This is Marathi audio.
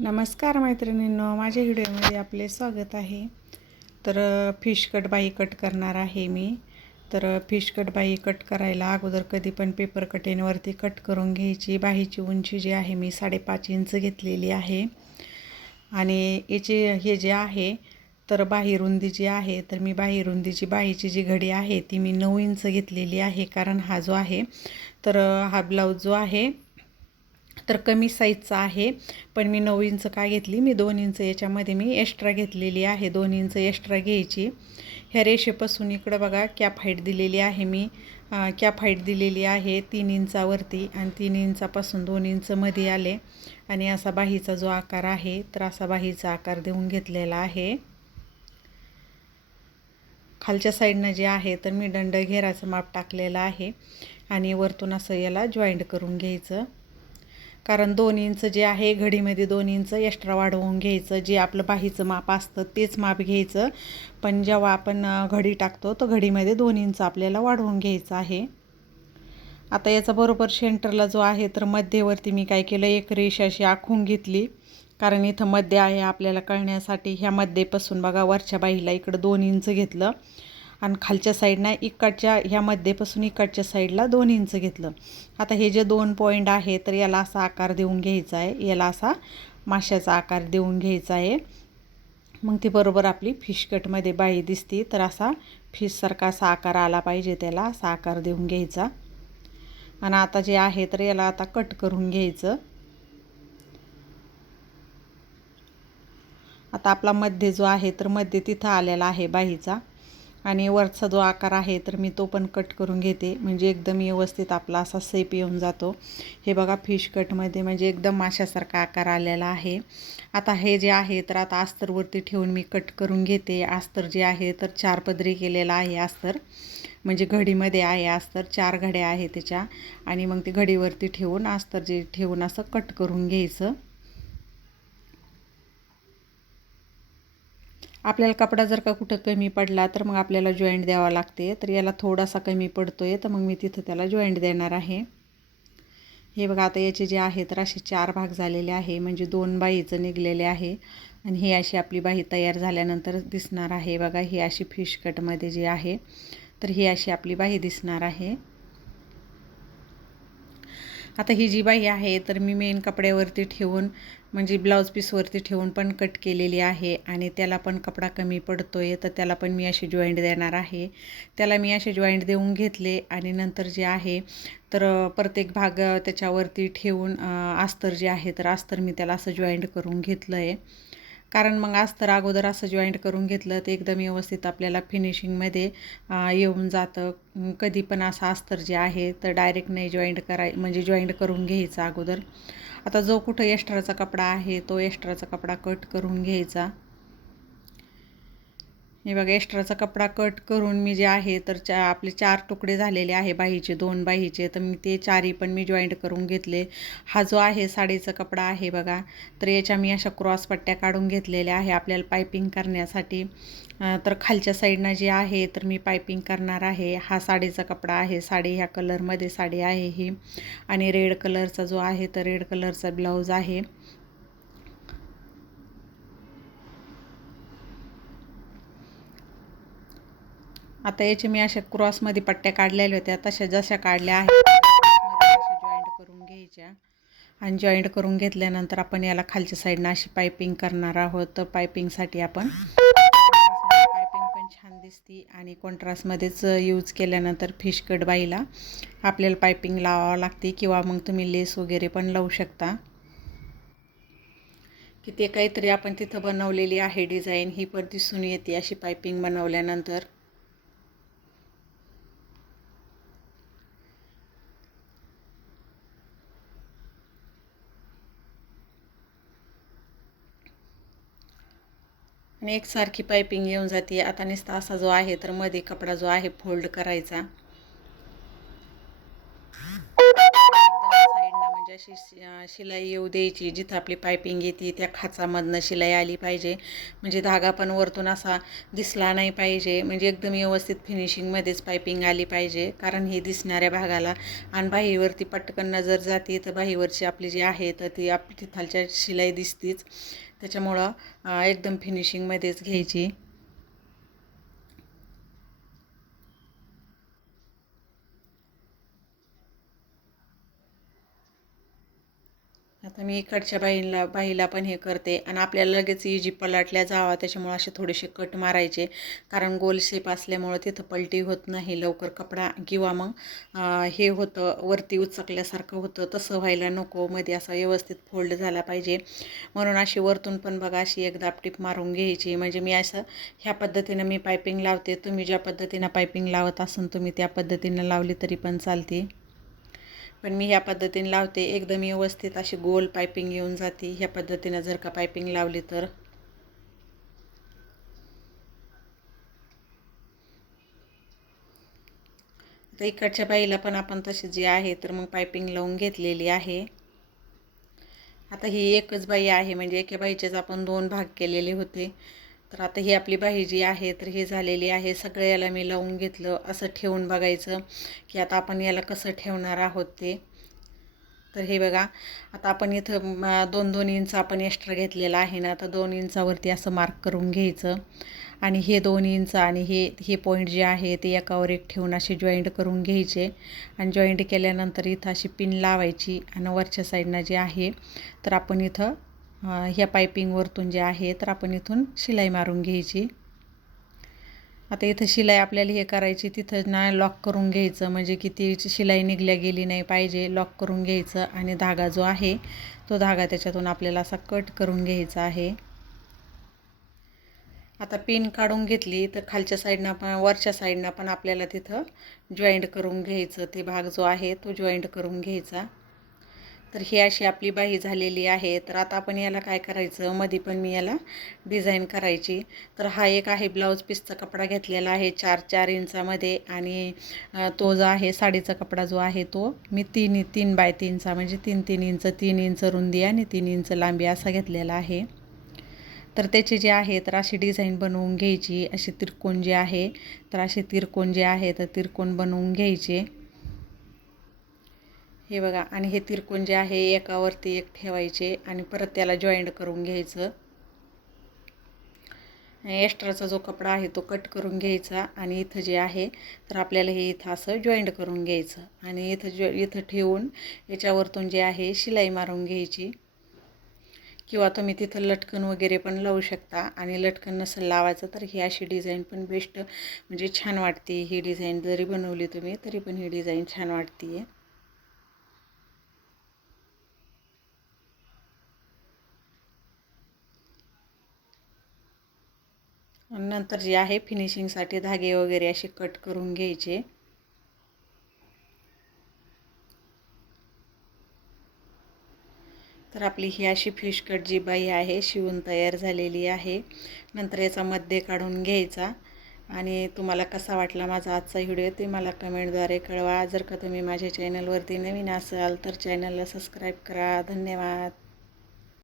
नमस्कार मैत्रिणींनो, माझ्या व्हिडिओमध्ये आपले स्वागत आहे। तर फिश कट बाही कट करणार आहे मी। तर फिश कट बाही कट करायला अगोदर कधी पण पेपर कटिंगवरती कट करून घ्यायची। बाहीची उंची जी आहे मी 5.5 इंच घेतलेली आहे आणि याचे हे जे आहे तर बाही रुंदी जी आहे तर मी बाही रुंदीची बाहीची जी घडी आहे ती मी 9 इंच घेतलेली आहे। कारण हा जो आहे तर हा ब्लाऊज जो आहे तर कमी साईजचा आहे, पण मी 9 इंच का घेतली, मी 2 इंच याच्यामध्ये मी एक्स्ट्रा घेतलेली आहे। 2 इंच एक्स्ट्रा घ्यायची। ह्या रेषेपासून इकडं बघा कॅप हाईट दिलेली आहे मी, कॅप हाईट दिलेली आहे 3 इंचावरती आणि 3 इंचापासून 2 इंच मध्ये आले आणि असा बाहीचा जो आकार आहे तर असा बाहीचा आकार देऊन घेतलेला आहे। खालच्या साईडनं जे आहे तर मी दंड घेराचं माप टाकलेलं आहे आणि वरतून असं याला जॉईंट करून घ्यायचं। कारण 2 इंच जे आहे घडीमध्ये 2 इंच एक्स्ट्रा वाढवून घ्यायचं। जे आपलं बाहीचं माप असतं तेच माप घ्यायचं, पण जेव्हा आपण घडी टाकतो तर घडीमध्ये 2 इंच आपल्याला वाढवून घ्यायचं आहे। आता याचा बरोबर सेंटरला जो आहे तर मध्यवर्ती मी काय केलं, एक रेष अशी आखून घेतली। कारण इथं मध्य आहे आपल्याला कळण्यासाठी। ह्या मध्यपासून बघा वरच्या बाहीला इकडं 2 इंच घेतलं आणि खालच्या साईडनं इकडच्या ह्या मध्यपासून इकडच्या साईडला 2 इंच घेतलं। आता हे जे 2 पॉईंट आहे तर याला असा आकार देऊन घ्यायचा आहे, याला असा माशाचा आकार देऊन घ्यायचा आहे। मग ती बरोबर आपली फिश कटमध्ये बाही दिसते। तर असा फिशसारखा असा आकार आला पाहिजे, त्याला असा आकार देऊन घ्यायचा। आणि आता जे आहे तर याला आता कट करून घ्यायचं। आता आपला मध्य जो आहे तर मध्य तिथं आलेला आहे बाहीचा आणि वरचा जो आकार आहे तर मी तो पण कट करून घेते, म्हणजे एकदम व्यवस्थित आपला असा शेप येऊन जातो। हे बघा फिश कटमध्ये म्हणजे एकदम माशासारखा आकार आलेला आहे। आता हे जे आहे तर आता अस्तरवरती ठेवून मी कट करून घेते। अस्तर जे आहे तर 4 पदरी केलेला आहे अस्तर, म्हणजे घडीमध्ये आहे अस्तर, 4 घड्या आहे त्याच्या आणि मग ते घडीवरती ठेवून अस्तर जे ठेवून असं कट करून घ्यायचं। आपल्याला कपडा जर का कुठं कमी पडला तर मग आपल्याला जॉईंट द्यावा लागते। तर याला थोडासा कमी पडतोय तर मग मी तिथं त्याला जॉईंट देणार आहे। हे बघा आता याचे जे आहे तर असे 4 भाग झालेले आहे, म्हणजे 2 बाहीचं निघलेले आहे आणि ही अशी आपली बाही तयार झाल्यानंतर दिसणार आहे। बघा ही अशी फिश कटमध्ये जी आहे तर ही अशी आपली बाही दिसणार आहे। आता ही जी बाही आहे तर मी मेन कपड्यावरती ठेवून म्हणजे ब्लाऊज पीसवरती ठेवून पण कट केलेली आहे आणि त्याला पण कपडा कमी पडतोय तर त्याला पण मी अशी जॉईंट देणार आहे। त्याला मी असे जॉईंट देऊन घेतले आणि नंतर जे आहे तर प्रत्येक भाग त्याच्यावरती ठेवून अस्तर जे आहे तर अस्तर मी त्याला असं जॉईंट करून घेतलं आहे। कारण मग अस्तर अगोदर असं जॉईंट करून घेतलं तर एकदम व्यवस्थित आपल्याला फिनिशिंगमध्ये येऊन जातं। कधी पण असं अस्तर जे आहे तर डायरेक्ट नाही जॉईंट म्हणजे जॉईंट करून घ्यायचा अगोदर। आता जो कुठं एक्स्ट्राचा कपडा आहे तो एक्स्ट्राचा कपडा कट करून घ्यायचा। हे बघा एक्स्ट्राचा कपडा कट करून मी जे आहे तर आपले 4 तुकडे झालेले आहे बाहीचे, 2 बाहीचे, तर मी ते 4ही पण मी जॉईंट करून घेतले। हा जो आहे साडीचा कपडा आहे बघा, तर याच्या मी अशा क्रॉस पट्ट्या काढून घेतलेल्या आहे आपल्याला पायपिंग करण्यासाठी। तर खालच्या साईडनं जे आहे तर मी पायपिंग करणार आहे। हा साडीचा कपडा आहे, साडी ह्या कलरमध्ये साडी आहे ही आणि रेड कलरचा जो आहे तर रेड कलरचा ब्लाऊज आहे। आता याचे मी अशा क्रॉसमध्ये पट्ट्या काढलेल्या होत्या, तशा जशा काढल्या आहेत अशा जॉईंट करून घ्यायच्या आणि जॉईंट करून घेतल्यानंतर आपण याला खालच्या साईडनं अशी पायपिंग करणार आहोत। तर पायपिंगसाठी आपण पायपिंग पण छान दिसते आणि कॉन्ट्रास्टमध्येच यूज केल्यानंतर फिश कट बाहीला आपल्याला पायपिंग लावावं लागते किंवा मग तुम्ही लेस वगैरे पण लावू शकता। की ते काहीतरी आपण तिथं बनवलेली आहे डिझाईन, ही पण दिसून येते अशी पायपिंग बनवल्यानंतर। आणि एकसारखी पायपिंग येऊन जाते। आता नुसता असा जो आहे तर मध्ये कपडा जो आहे फोल्ड करायचा, साईडनं म्हणजे अशी शिलाई येऊ द्यायची. जिथं आपली पायपिंग येते त्या खाचामधनं शिलाई आली पाहिजे. म्हणजे धागा पण वरतून असा दिसला नाही पाहिजे. म्हणजे एकदम व्यवस्थित फिनिशिंगमध्येच पायपिंग आली पाहिजे. कारण ही दिसणाऱ्या भागाला आणि बाहीवरती पटकन नजर जाते तर बाहीवरची आपली जी आहे तर ती आपली तिथालच्या शिलाई दिसतीच. त्याच्यामुळं एकदम फिनिशिंगमध्येच घ्यायची. आता मी इकडच्या बाईला पण हे करते आणि आपल्याला लगेच इजी पलटल्या जावा त्याच्यामुळे असे थोडेसे कट मारायचे. कारण गोल शेप असल्यामुळं तिथं पलटी होत नाही लवकर कपडा किंवा मग हे होतं वरती उचकल्यासारखं होतं. तसं व्हायला नको. मध्ये असा व्यवस्थित फोल्ड झाला पाहिजे. म्हणून अशी वरतून पण बघा अशी एक दापटीप मारून घ्यायची. म्हणजे मी असं ह्या पद्धतीनं मी पायपिंग लावते. तुम्ही ज्या पद्धतीनं पायपिंग लावत असून तुम्ही त्या पद्धतीनं लावली तरी पण चालते. पण मी ह्या पद्धतीने लावते. एकदम व्यवस्थित अशी गोल पायपिंग येऊन जाते ह्या पद्धतीनं जर का पायपिंग लावली तर. आता इकडच्या बाईला पण आपण तशी जी आहे तर मग पायपिंग लावून घेतलेली आहे. आता ही एकच बाई आहे. म्हणजे एका बाईचेच आपण 2 भाग केलेले होते. तर आता ही आपली बाई जी आहे तर ही झालेली आहे. सगळं याला मी लावून घेतलं. असं ठेवून बघायचं की आता आपण याला कसं ठेवणार आहोत ते. तर हे बघा आता आपण इथं 2-2 इंच आपण एक्स्ट्रा घेतलेला आहे ना. तर 2 इंचावरती असं मार्क करून घ्यायचं आणि हे 2 इंच आणि हे पॉईंट जे आहे ते एकावर एक ठेवून असे जॉईंट करून घ्यायचे. आणि जॉईंट केल्यानंतर इथं अशी पिन लावायची आणि वरच्या साईडनं जे आहे तर आपण इथं ह्या पायपिंगवरतून जे आहे तर आपण इथून शिलाई मारून घ्यायची. आता इथं शिलाई आपल्याला हे करायची तिथं ना लॉक करून घ्यायचं. म्हणजे किती शिलाई निघल्या गेली नाही पाहिजे. लॉक करून घ्यायचं आणि धागा जो आहे तो धागा त्याच्यातून आपल्याला असा कट करून घ्यायचा आहे. आता पिन काढून घेतली तर खालच्या साईडनं पण वरच्या साईडनं पण आपल्याला तिथं जॉईंट करून घ्यायचं. ते भाग जो आहे तो जॉईंट करून घ्यायचा. तर ही अशी आपली बाही झालेली आहे. तर आता आपण याला काय करायचं मध्ये पण मी याला डिझाईन करायची. तर हा एक आहे ब्लाऊज पीसचा कपडा घेतलेला आहे 4 इंचामध्ये आणि तो जो आहे साडीचा कपडा जो आहे तो मी 3 बाय 3चा म्हणजे 3 इंच 3 इंच रुंदी आणि 3 इंच लांबी असा घेतलेला आहे. तर त्याचे जे आहे तर अशी डिझाईन बनवून घ्यायची. अशी त्रिकोण जे आहे तर असे त्रिकोण जे आहे तर त्रिकोण बनवून घ्यायचे. हे बघा आणि हे त्रिकोण जे आहे एकावरती एक ठेवायचे आणि परत त्याला जॉईंट करून घ्यायचं. एक्स्ट्राचा जो कपडा आहे तो कट करून घ्यायचा आणि इथं जे आहे तर आपल्याला हे इथं असं जॉईंट करून घ्यायचं आणि इथं ठेवून याच्यावरतून जे आहे शिलाई मारून घ्यायची. किंवा तुम्ही तिथं लटकन वगैरे पण लावू शकता. आणि लटकन नसेल लावायचं तर ही अशी डिझाईन पण बेस्ट म्हणजे छान वाटते. ही डिझाईन जरी बनवली तुम्ही तरी पण ही डिझाईन छान वाटते आहे. नंतर जे आहे फिनिशिंगसाठी धागे वगैरे असे कट करून घ्यायचे. तर आपली ही अशी फिश कट जी बाई आहे शिवून तयार झालेली आहे. नंतर याचा मध्ये काढून घ्यायचा. आणि तुम्हाला कसा वाटला माझा आजचा व्हिडिओ ते मला कमेंटद्वारे कळवा. जर का तुम्ही माझ्या चॅनलवरती नवीन असाल तर चॅनलला सबस्क्राईब करा. धन्यवाद.